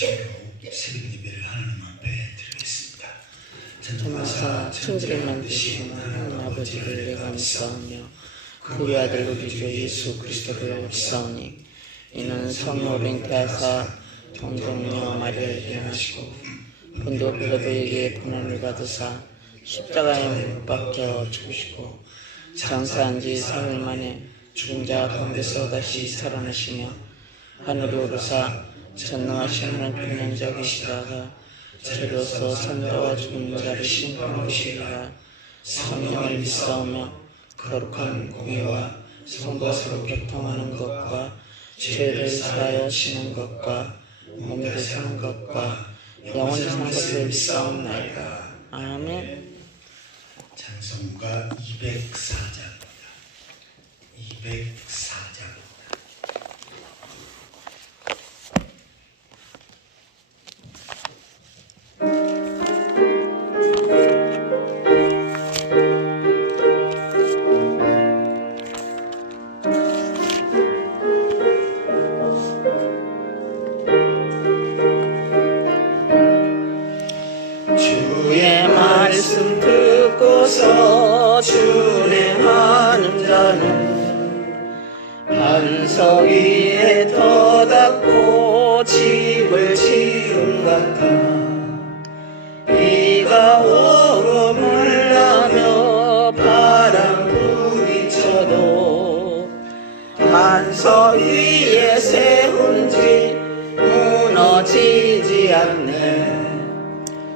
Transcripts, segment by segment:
하시고 새벽 예배를 하나님 앞에 드리겠습니다. 전능하사 천지를 만드신 하나님 아버지를 내가 믿사오며 그의 아들 우리 주 예수 그리스도를 믿사오니 이는 성령으로 잉태하사 동정녀 마리아에게 나시고 본디오 빌라도에게 고난을 받으사 십자가에 못 박혀 죽으시고 장사한 지 사흘 만에 죽은 자 가운데서 다시 살아나시며 하늘에 오르사 전능하신 하나님께 앉아 계시다가 저리로서 산자와 죽은 자를 심판하시리라. 성령을 믿사오며 거룩한 공예와 성과 서로 교통하는 것과 죄를 사하여 지는 것과 몸대 사는 것과 영원히 사는 것을 믿사옵나이다. 아멘. 찬송가 204장입니다. 204장. 주의 말씀 듣고서 준행하는 자는 반석 위에 터닫고 집을 지은 같아. 비가 오고 물나며 바람 부딪혀도 반석 위에 세운 집 무너지지 않네.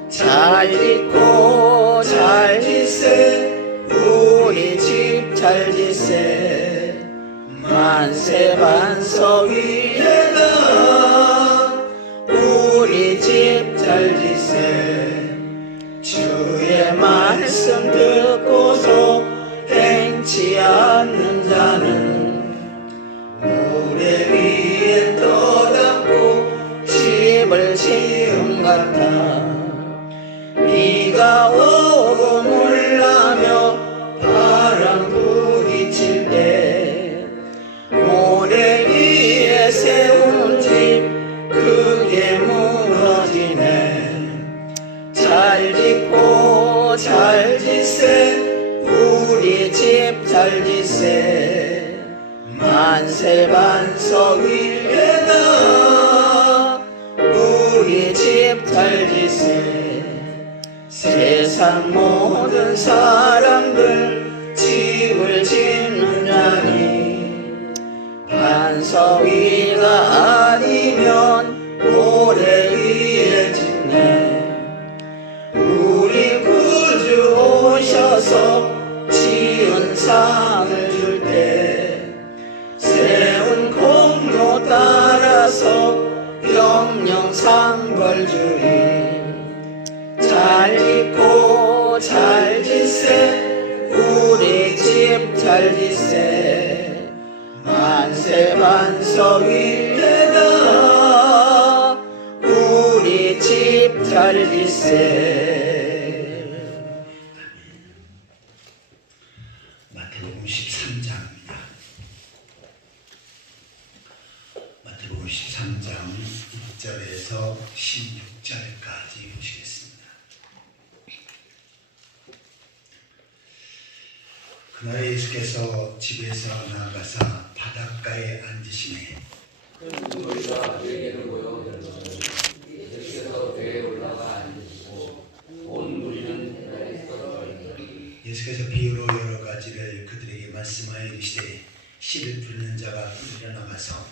잘 짓고 잘 짓세 우리 집 잘 짓세 만세 반석 위에다 우리 집 잘 짓세 주의 말씀 듣고서 행치 않는 자는 모래 위에 떠닫고 집을 지은 같아. 비가 오고 물나며 바람 부딪힐 때 모래 위에 세운 집 크게 무너지네. 잘 짓고 잘 짓세 우리 집 잘 짓세 만세 반석 위에다 우리 집 잘 짓세 세상 모든 사람들 집을 짓는 자니 반석 위가 아니면 모래 위에 짓네. 우리 구주 오셔서 지은 상을 줄 때 세운 공로 따라서 영영 상벌 주리. 잘 짓고 잘 짓세 우리 집 잘 짓세 만세 반석 위에다 우리 집 잘 짓세. 마태복음 13장입니다. 마태복음 13장 1절에서 16절까지 보시겠습니다. 그날 예수께서 집에서 나가사 바닷가에 앉으시매 우리가 그에게로 모여들어서는 예수께서 배에 올라가 앉으시고 온 무리는 해변에 서더니 예수께서 비유로 여러 가지를 그들에게 말씀하여 이르시되 씨를 붓는 자가 일어나가서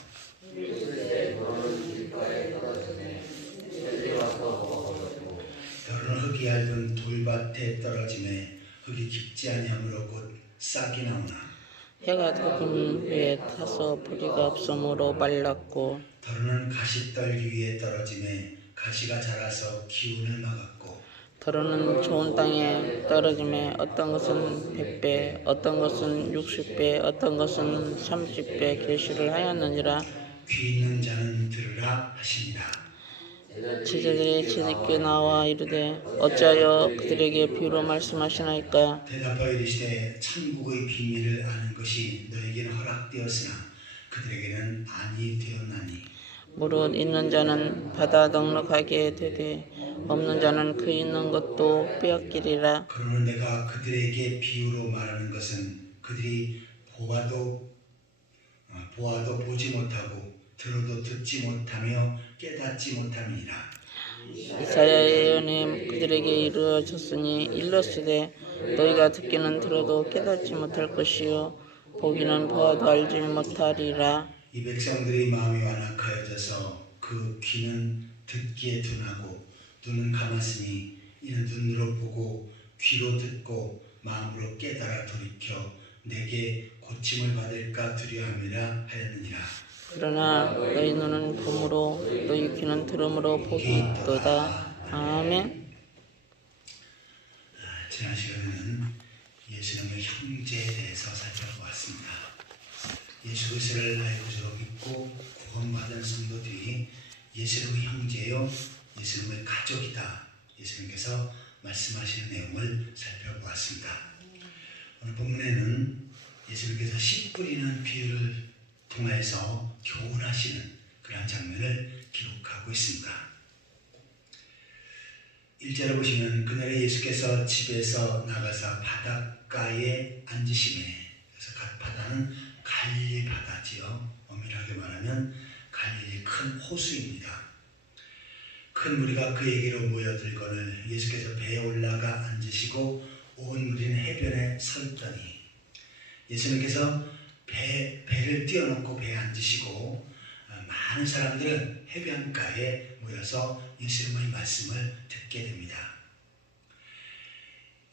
그때 도로는 길가에 떨어지네. 새들이 와서 먹어버렸고 더러는 흙이 얇은 돌밭에 떨어지매 흙이 깊지 아니하므로 곧 싹이 나오나 해가 덮은 후에 타서 뿌리가 없으므로 말랐고 더러는 가시떨기 위에 떨어지매 가시가 자라서 기운을 막았고 더러는 좋은 땅에 떨어짐에 어떤 것은 100배 어떤 것은 60배 어떤 것은 30배 결실을 하였느니라. 귀 있는 자는 들으라 하시니라. 제자들이 제자께 나와 이르되 어찌하여 그들에게 비유로 말씀하시나이까. 대답하여 이르시되 천국의 비밀을 아는 것이 너에게는 허락되었으나 그들에게는 아니 되었나니 무릇 있는 자는 받아 넉넉하게 되되 없는 자는 그 있는 것도 빼앗기리라. 그러는 내가 그들에게 비유로 말하는 것은 그들이 보아도 보지 못하고 들어도 듣지 못하며 깨닫지 못함이니라. 이사야의 예언이 그들에게 이루어졌으니 일렀으되 너희가 듣기는 들어도 깨닫지 못할 것이요 보기는 보아도 알지 못하리라. 이 백성들의 마음이 완악하여져서 그 귀는 듣기에 둔하고 눈은 감았으니 이는 눈으로 보고 귀로 듣고 마음으로 깨달아 돌이켜 내게 고침을 받을까 두려움이라 하였느니라. 그러나 너희 눈은 봄으로 너희 귀는 들음으로 복이 있도다. 아멘. 지난 시간에는 예수님의 형제에 대해서 살펴보았습니다. 예수 그리스도를 나의 구주로 믿고 구원받은 성도들이 예수님의 형제요, 예수님의 가족이다. 예수님께서 말씀하시는 내용을 살펴보았습니다. 오늘 본문에는 예수님께서 씨 뿌리는 비유를 통해서 교훈하시는 그런 장면을 기록하고 있습니다. 1절을 보시면 그날에 예수께서 집에서 나가서 바닷가에 앉으시매, 그래서 바다는 갈릴리 바다지요. 엄밀하게 말하면 갈릴리 큰 호수입니다. 큰 무리가 그에게로 모여들거늘 예수께서 배에 올라가 앉으시고 온 무리는 해변에 서 있더니 예수님께서 배를 띄워놓고 배에 앉으시고 많은 사람들은 해변가에 모여서 예수님의 말씀을 듣게 됩니다.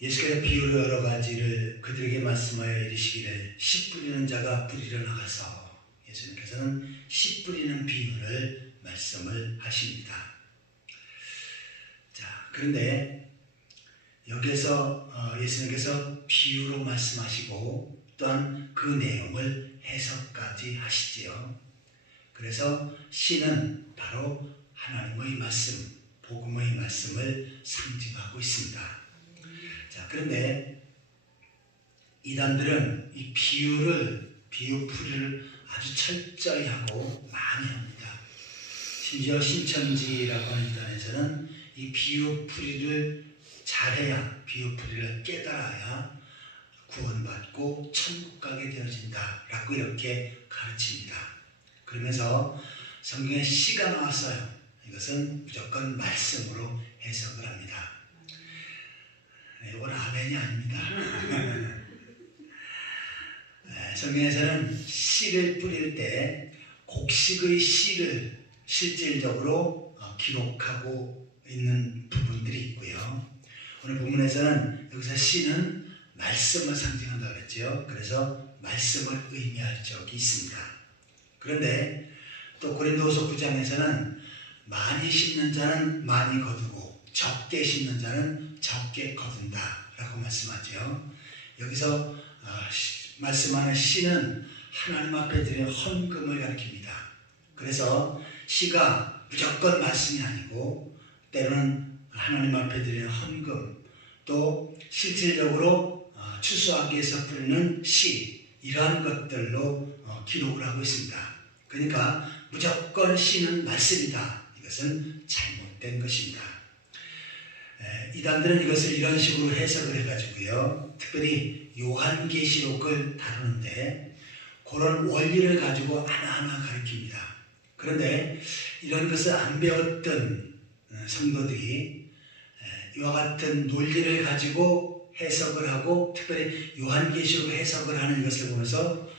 예수께서 비유로 여러 가지를 그들에게 말씀하여 이르시기를 씨 뿌리는 자가 뿌리러 나가서, 예수님께서는 씨 뿌리는 비유를 말씀을 하십니다. 자, 그런데 여기서 예수님께서 비유로 말씀하시고 또한 그 내용을 해석까지 하시지요. 그래서 씨는 바로 하나님의 말씀, 복음의 말씀을 상징하고 있습니다. 자, 그런데 이단들은 이 비유풀이를 아주 철저히 하고 많이 합니다. 심지어 신천지라고 하는 이단에서는 이 비유풀이를 잘해야, 비유풀이를 깨달아야 구원받고 천국 가게 되어진다 라고 이렇게 가르칩니다. 그러면서 성경에 씨가 나왔어요. 이것은 무조건 말씀으로 해석을 합니다. 이건 아멘이 아닙니다. 성경에서는 씨를 뿌릴 때 곡식의 씨를 실질적으로 기록하고 있는 부분들이 있고요. 오늘 본문에서는 여기서 씨는 말씀을 상징한다고 했죠. 그래서 말씀을 의미할 적이 있습니다. 그런데 또 고린도후서 9장에서는 많이 심는 자는 많이 거두고 적게 심는 자는 적게 거둔다 라고 말씀하죠. 여기서 말씀하는 씨는 하나님 앞에 드리는 헌금을 가리킵니다. 그래서 씨가 무조건 말씀이 아니고 때로는 하나님 앞에 드리는 헌금, 또 실질적으로 추수하기 위해서 뿌리는 씨, 이러한 것들로 기록을 하고 있습니다. 그러니까 무조건 씨는 말씀이다. 이것은 잘못된 것입니다. 이단들은 이것을 이런 식으로 해석을 해가지고요. 특별히 요한계시록을 다루는데 그런 원리를 가지고 하나하나 가르칩니다. 그런데 이런 것을 안 배웠던 성도들이 이와 같은 논리를 가지고 해석을 하고 특별히 요한계시록 해석을 하는 것을 보면서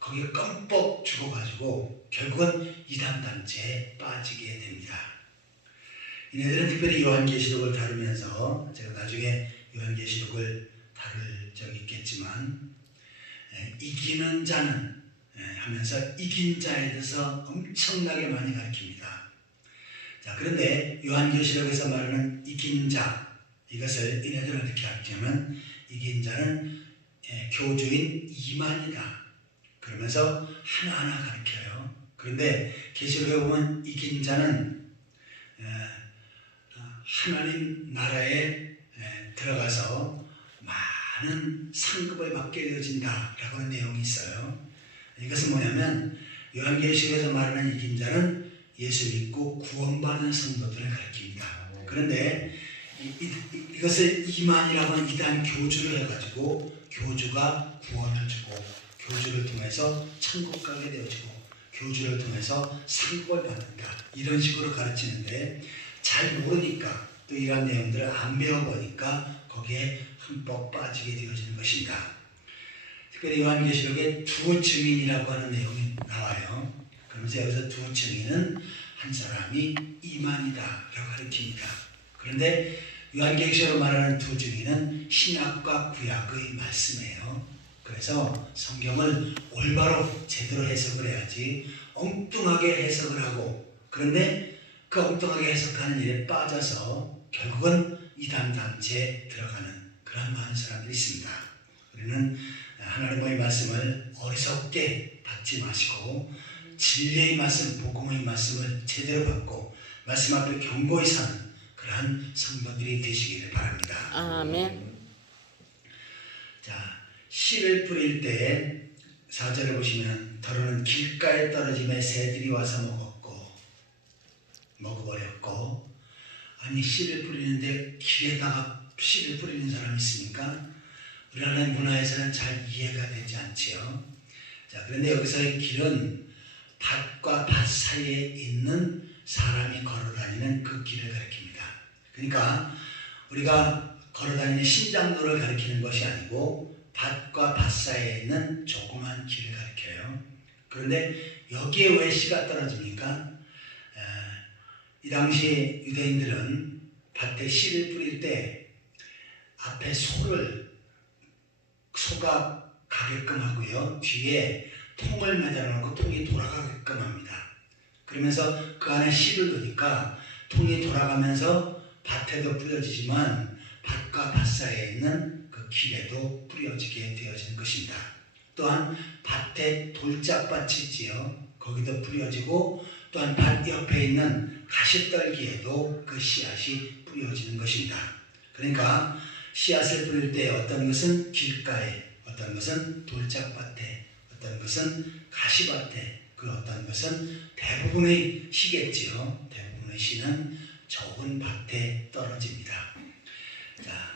거기에 껌뻑 죽어가지고 결국은 이단단체에 빠지게 됩니다. 이네들은 특별히 요한계시록을 다루면서, 제가 나중에 요한계시록을 다룰 적이 있겠지만, 이기는 자는 하면서 이긴 자에 대해서 엄청나게 많이 가르칩니다. 자, 그런데 요한계시록에서 말하는 이긴 자, 이것을 이네들은 어떻게 가르치냐면 이긴 자는 교주인 이만이다. 그러면서 하나하나 가르쳐요. 그런데 계시록에 보면 이긴 자는 하나님 나라에 들어가서 많은 상급을 받게 되어진다라고 하는 내용이 있어요. 이것은 뭐냐면 요한계시록에서 말하는 이긴 자는 예수 믿고 구원받은 성도들을 가리킵니다. 그런데 이것을 이만이라고 하는 이단 교주를 해가지고 교주가 구원을 주고 교주를 통해서 천국 가게 되어지고 교주를 통해서 상급을 받는다, 이런 식으로 가르치는데 잘 모르니까 또 이런 내용들을 안 배워보니까 거기에 흠뻑 빠지게 되어지는 것입니다. 특별히 요한계시록에 두 증인이라고 하는 내용이 나와요. 그러면서 여기서 두 증인은 한 사람이 이만이다라고 가르칩니다. 그런데 요한계시록으로 말하는 두 증인은 신약과 구약의 말씀이에요. 그래서 성경을 올바로 제대로 해석을 해야지 엉뚱하게 해석을 하고, 그런데 그 엉뚱하게 해석하는 일에 빠져서 결국은 이단 단체에 들어가는 그런 많은 사람들이 있습니다. 우리는 하나님의 말씀을 어리석게 받지 마시고 진리의 말씀, 복음의 말씀을 제대로 받고 말씀 앞에 견고히 사는 그러한 성도들이 되시기를 바랍니다. 아멘. 자, 씨를 뿌릴 때 4절에 보시면 더러는 길가에 떨어짐에 새들이 와서 먹어버렸고, 아니 씨를 뿌리는데 길에다가 씨를 뿌리는 사람이 있습니까? 우리나라 문화에서는 잘 이해가 되지 않지요. 자, 그런데 여기서의 길은 밭과 밭 사이에 있는 사람이 걸어다니는 그 길을 가리킵니다. 그러니까 우리가 걸어다니는 신장로를 가리키는 것이 아니고 밭과 밭 사이에 있는 조그만 길을 가리켜요. 그런데 여기에 왜 씨가 떨어집니까? 이 당시 유대인들은 밭에 씨를 뿌릴 때 앞에 소가 가게끔 하고요, 뒤에 통을 매달아 놓고 통이 돌아가게끔 합니다. 그러면서 그 안에 씨를 넣으니까 통이 돌아가면서 밭에도 뿌려지지만 밭과 밭 사이에 있는 그 길에도 뿌려지게 되어지는 것입니다. 또한 밭에 돌짝밭이 있지요. 거기도 뿌려지고, 또한 밭 옆에 있는 가시떨기에도 그 씨앗이 뿌려지는 것입니다. 그러니까 씨앗을 뿌릴 때 어떤 것은 길가에, 어떤 것은 돌짝밭에, 어떤 것은 가시밭에, 그 어떤 것은 대부분의 씨겠지요. 대부분의 씨는 적은 밭에 떨어집니다. 자,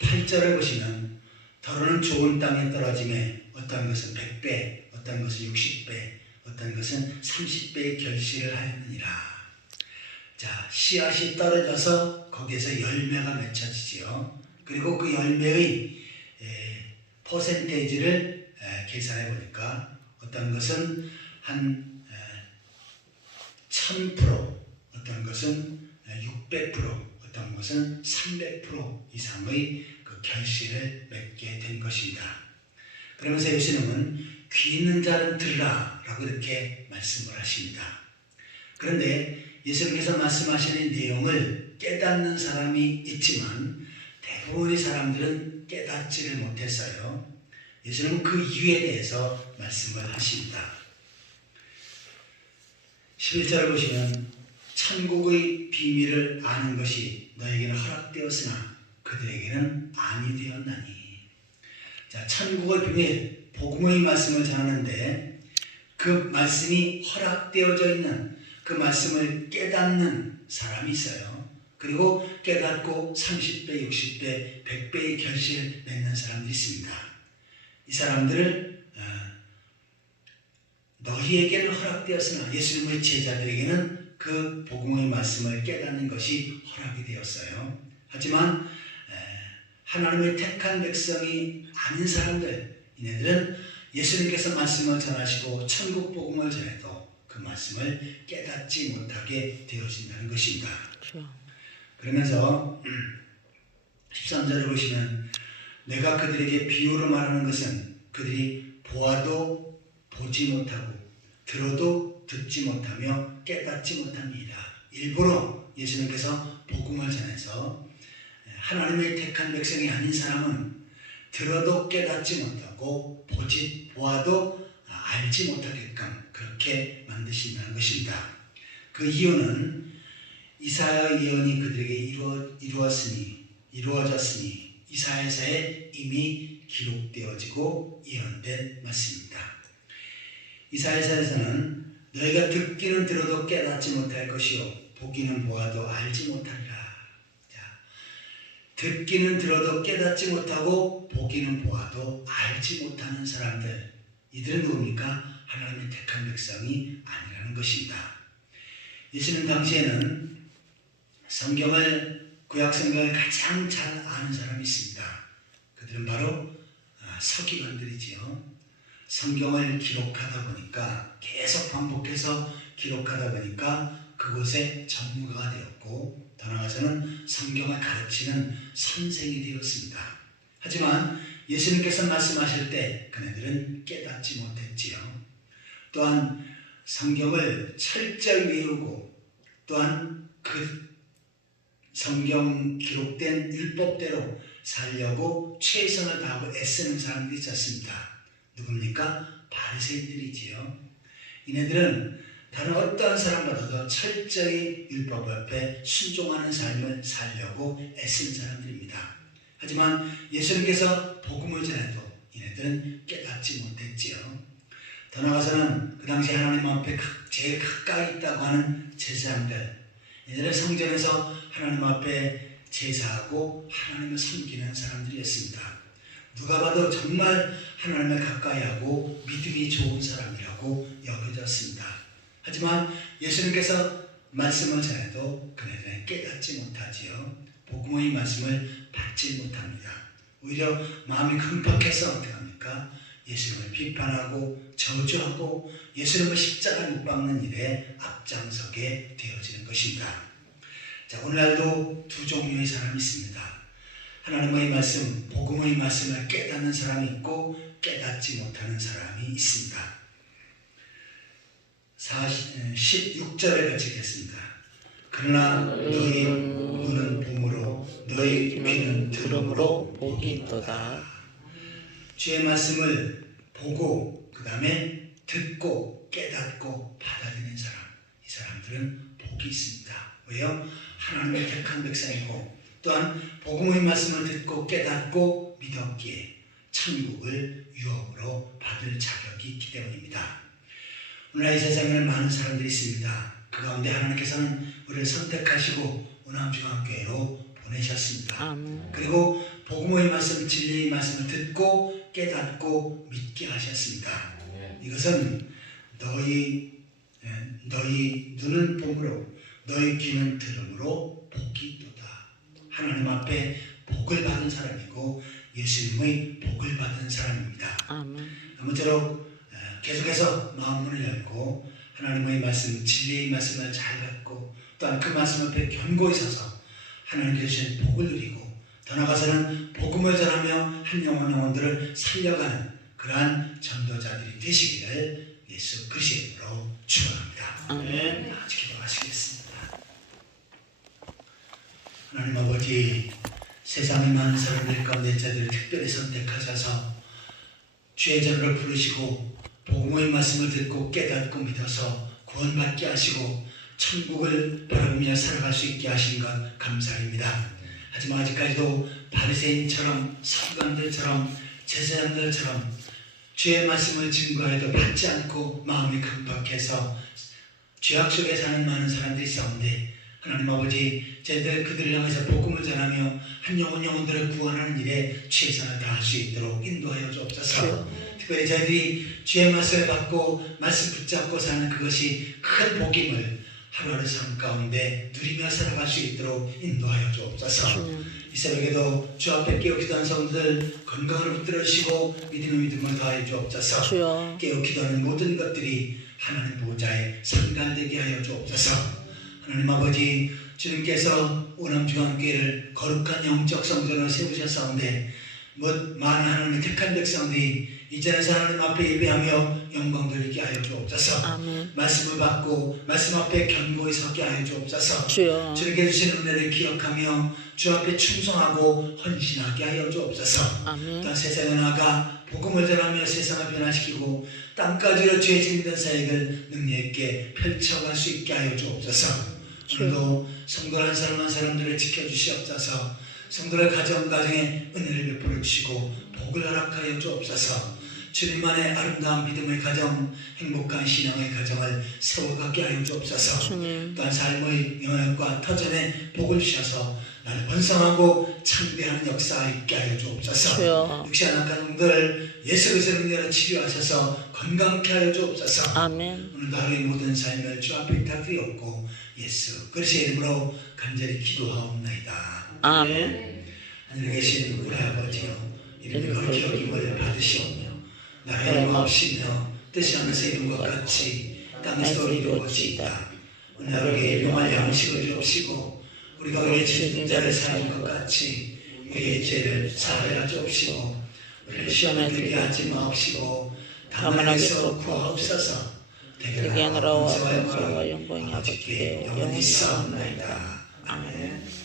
8절에 보시면 더러는 좋은 땅에 떨어짐에 어떤 것은 100배, 어떤 것은 60배, 어떤 것은 30배의 결실을 하였느니라. 자, 씨앗이 떨어져서 거기에서 열매가 맺혀지지요. 그리고 그 열매의 퍼센테이지를 계산해 보니까 어떤 것은 한 1000%, 어떤 것은 600%, 어떤 것은 300% 이상의 그 결실을 맺게 된 것입니다. 그러면서 예수님은 귀 있는 자는 들으라 라고 이렇게 말씀을 하십니다. 그런데 예수님께서 말씀하시는 내용을 깨닫는 사람이 있지만 대부분의 사람들은 깨닫지를 못했어요. 예수님은 그 이유에 대해서 말씀을 하십니다. 11절을 보시면 천국의 비밀을 아는 것이 너에게는 허락되었으나 그들에게는 아니 되었나니. 자, 천국의 비밀, 복음의 말씀을 전하는데 그 말씀이 허락되어져 있는 그 말씀을 깨닫는 사람이 있어요. 그리고 깨닫고 30배, 60배, 100배의 결실을 맺는 사람들이 있습니다. 이 사람들을 너희에게는 허락되었으나, 예수님의 제자들에게는 그 복음의 말씀을 깨닫는 것이 허락이 되었어요. 하지만 하나님의 택한 백성이 아닌 사람들, 이네들은 예수님께서 말씀을 전하시고 천국 복음을 전해도 그 말씀을 깨닫지 못하게 되어진다는 것입니다. 그러면서 13절을 보시면 내가 그들에게 비유로 말하는 것은 그들이 보아도 보지 못하고 들어도 듣지 못하며 깨닫지 못함이니라. 일부러 예수님께서 복음을 전해서 하나님의 택한 백성이 아닌 사람은 들어도 깨닫지 못하고 보아도 알지 못하게끔 그렇게 만드신다는 것입니다. 그 이유는 이사야 예언이 그들에게 이루어졌으니 이사야서에 이미 기록되어지고 예언된 말씀입니다. 이사야서에서는 너희가 듣기는 들어도 깨닫지 못할 것이요 보기는 보아도 알지 못하리라. 자, 듣기는 들어도 깨닫지 못하고 보기는 보아도 알지 못하는 사람들, 이들은 누굽니까? 하나님의 택한 백성이 아니라는 것입니다. 예수님 당시에는 구약 성경을 가장 잘 아는 사람이 있습니다. 그들은 바로 서기관들이지요. 성경을 기록하다 보니까, 계속 반복해서 기록하다 보니까 그곳에 전문가가 되었고, 더 나아가서는 성경을 가르치는 선생이 되었습니다. 하지만 예수님께서 말씀하실 때 그네들은 깨닫지 못했지요. 또한 성경을 철저히 외우고, 또한 그 성경 기록된 율법대로 살려고 최선을 다하고 애쓰는 사람들이 있었습니다. 누굽니까? 바리새인들이지요. 이네들은 다른 어떠한 사람보다도 철저히 율법 앞에 순종하는 삶을 살려고 애쓴 사람들입니다. 하지만 예수님께서 복음을 전해도 이네들은 깨닫지 못했지요. 더 나아가서는 그 당시 하나님 앞에 제일 가까이 있다고 하는 제사장들, 이들은 성전에서 하나님 앞에 제사하고 하나님을 섬기는 사람들이었습니다. 누가 봐도 정말 하나님을 가까이하고 믿음이 좋은 사람이라고 여겨졌습니다. 하지만 예수님께서 말씀을 전해도 그네들은 깨닫지 못하지요. 복음의 말씀을 받지 못합니다. 오히려 마음이 금박해서 어떻게 합니까? 예수님을 비판하고 저주하고 예수님을 십자가에 못 박는 일에 앞장서게 되어지는 것입니다. 자, 오늘날도 두 종류의 사람이 있습니다. 하나님의 말씀, 복음의 말씀을 깨닫는 사람이 있고 깨닫지 못하는 사람이 있습니다. 16절에 같이 읽겠습니다. 그러나 너희 눈은 봄으로 너희 귀는 들음으로 복이 있도다. 주의 말씀을 보고 그 다음에 듣고 깨닫고 받아들이는 사람, 이 사람들은 복이 있습니다. 왜요? 하나님의 택한 백성이고 또한 복음의 말씀을 듣고 깨닫고 믿었기에 천국을 유업으로 받을 자격이 있기 때문입니다. 오늘날 이 세상에는 많은 사람들이 있습니다. 그 가운데 하나님께서는 우리를 선택하시고 우남중앙교회로 보내셨습니다. 아멘. 그리고 복음의 말씀, 진리의 말씀을 듣고 깨닫고 믿게 하셨습니다. 이것은 너희 눈은 봄으로 너희 귀는 들음으로 복이 있도다. 하나님 앞에 복을 받은 사람이고 예수님의 복을 받은 사람입니다. 아멘. 아무쪼록 계속해서 마음문을 열고 하나님의 말씀, 진리의 말씀을 잘 받고 또한 그 말씀 앞에 견고히 서서 하나님께서 주신 복을 누리고 더 나아가서는 복음을 전하며 한 영혼들을 살려가는 그러한 전도자들이 되시기를 예수 그리스도의 이름으로 축원합니다. 아멘. 같이 기도하시겠습니다. 하나님 아버지, 세상의 많은 사람들 가운데 자들을 특별히 선택하셔서 주의 전으로 부르시고 복음의 말씀을 듣고 깨닫고 믿어서 구원받게 하시고 천국을 바라보며 살아갈 수 있게 하신 것 감사합니다. 하지만 아직까지도 바리새인처럼 서기관들처럼 제사장들처럼 주의 말씀을 증거해도 받지 않고 마음이 금박해서 죄악 속에 사는 많은 사람들이 있사온데 하나님 아버지, 저희들 그들을 향해서 복음을 전하며 한 영혼들을 구원하는 일에 최선을 다할 수 있도록 인도하여 주옵소서. 특별히 저희들이 주의 말씀을 받고 말씀 붙잡고 사는 그것이 큰 복임을 하루하루 삶 가운데 누리며 살아갈 수 있도록 인도하여 주옵소서. 이 새벽에도 주 앞에 깨어 기도하는 성도들 건강을 붙들으시고 믿음을 더하여 주옵소서. 깨어 기도하는 모든 것들이 하나님 보좌에 상달되게 하여 주옵소서. 하나님 아버지, 주님께서 오남중앙교회를 거룩한 영적 성전으로 세우셨사온데 많은 하나님의 택한 백성들이 이 자리에서 하나님 앞에 예배하며 영광 돌리게 하여 주옵소서. 아멘. 말씀을 받고 말씀 앞에 견고히 서게 하여 주옵소서. 주여. 주님께 주신 은혜를 기억하며 주 앞에 충성하고 헌신하게 하여 주옵소서. 아멘. 또 세상에 나가 복음을 전하며 세상을 변화시키고 땅까지로 주의 진된 사역을 능력 있게 펼쳐갈 수 있게 하여 주옵소서. 오늘도 성도를 한 사람 한 사람들을 지켜주시옵소서. 성도를 가정에 은혜를 베풀어 주시고 복을 허락하여 주옵소서. 주님만의 아름다운 믿음의 가정, 행복한 신앙의 가정을 세워가게 하여 주옵소서. 주님. 또한 삶의 영역과 터전에 복을 주셔서 나를 번성하고 창대하는 역사 있게 하여 주옵소서. 주여. 육신한 가정들 예수 그리스도의 능력으로 치료하셔서 건강케 하여 주옵소서. 아멘. 오늘 하루의 모든 삶을 주 앞에 부탁드리옵고 예수 그리스도의 이름으로 간절히 기도하옵나이다. 아멘. 하늘에 계신 우리 아버지여 이름이 거룩히 여김을 받으시오며 나라의 마옵시며 뜻이 하늘에서 이룬 것 같이 땅에서 이루어지이다. 오늘 우리에게 용할 양식을 주옵시고 우리가 우리의 죄진 자를 사하는 것 같이 우리의 죄를 사하여 주옵시고 우리를 시험에 들게 하지 마옵시고 다만 악에서 구하옵소서. 대개 나라와 권세와 영광이 아버지께 영원히 있사옵나이다. 아멘.